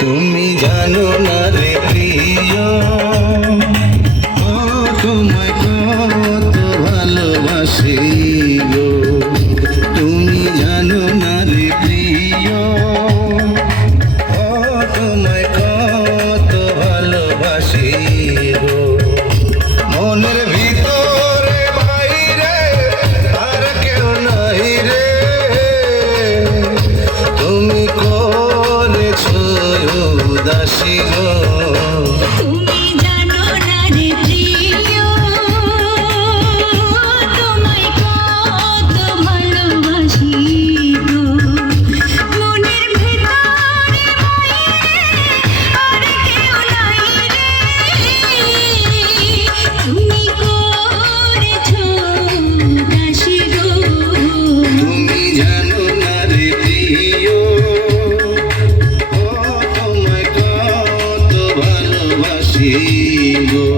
তুমি জানো না রে প্রিয়, ও তোমায় কত ভালোবাসি গো। তুমি জানো না রে প্রিয়, ও তোমায় কত ভালোবাসি গো। মনের ভিতরে বাইরে আর কেউ নাই রে, তুমি করেছো উদাসী গো। তুমি জানো না রে প্রিয়, তোমায় কত ভালোবাসি গো। মনের ভেতরে বাইরে আর কেউ নাই রে, তুমি করেছো উদাসী গো। তুমি জানো না রে প্রিয়, ও তোমায় কত ভালোবাসি গো।